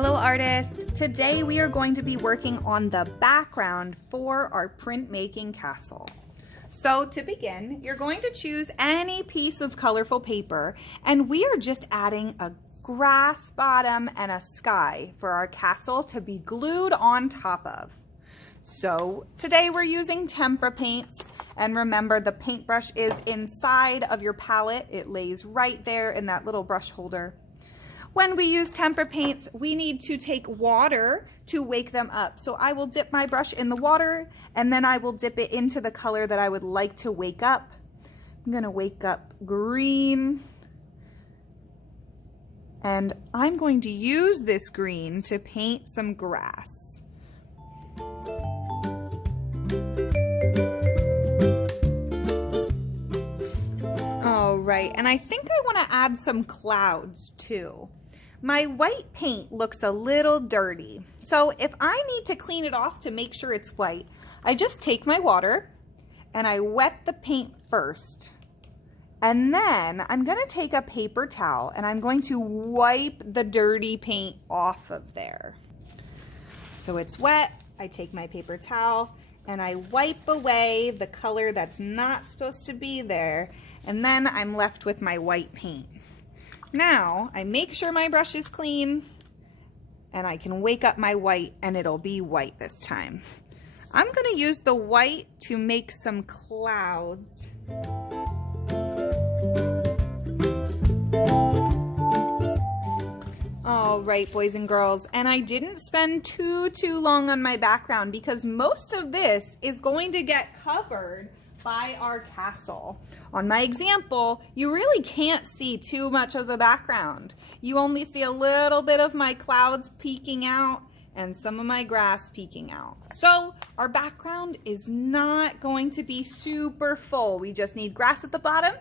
Hello artist! Today we are going to be working on the background for our printmaking castle. So to begin, you're going to choose any piece of colorful paper, and we are just adding a grass bottom and a sky for our castle to be glued on top of. So today we're using tempera paints, and remember the paintbrush is inside of your palette. It lays right there in that little brush holder. When we use tempera paints, we need to take water to wake them up. So I will dip my brush in the water, and then I will dip it into the color that I would like to wake up. I'm gonna wake up green. And I'm going to use this green to paint some grass. All right, and I think I wanna add some clouds too. My white paint looks a little dirty, so if I need to clean it off to make sure it's white, I just take my water and I wet the paint first. And then I'm gonna take a paper towel and I'm going to wipe the dirty paint off of there. So it's wet, I take my paper towel and I wipe away the color that's not supposed to be there, and then I'm left with my white paint. Now, I make sure my brush is clean, and I can wake up my white, and it'll be white this time. I'm gonna use the white to make some clouds. All right, boys and girls, and I didn't spend too long on my background because most of this is going to get covered by our castle. On my example, you really can't see too much of the background. You only see a little bit of my clouds peeking out and some of my grass peeking out. So our background is not going to be super full. We just need grass at the bottom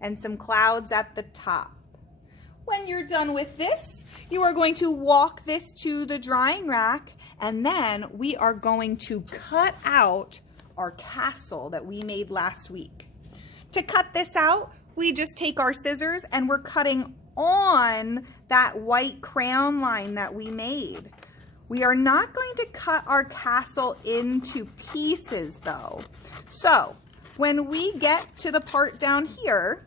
and some clouds at the top. When you're done with this, you are going to walk this to the drying rack, and then we are going to cut out our castle that we made last week. To cut this out, we just take our scissors and we're cutting on that white crayon line that we made. We are not going to cut our castle into pieces though. So when we get to the part down here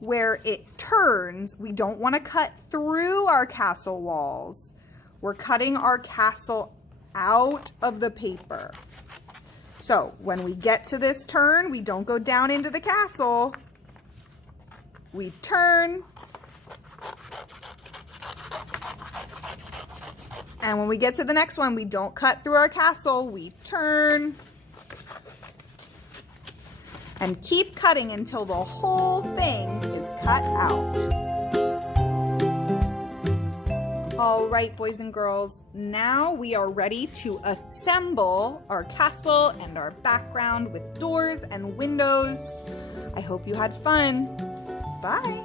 where it turns, we don't want to cut through our castle walls. We're cutting our castle out of the paper. So when we get to this turn, we don't go down into the castle. We turn. And when we get to the next one, we don't cut through our castle. We turn. And keep cutting until the whole thing is cut out. All right, boys and girls, now we are ready to assemble our castle and our background with doors and windows. I hope you had fun. Bye.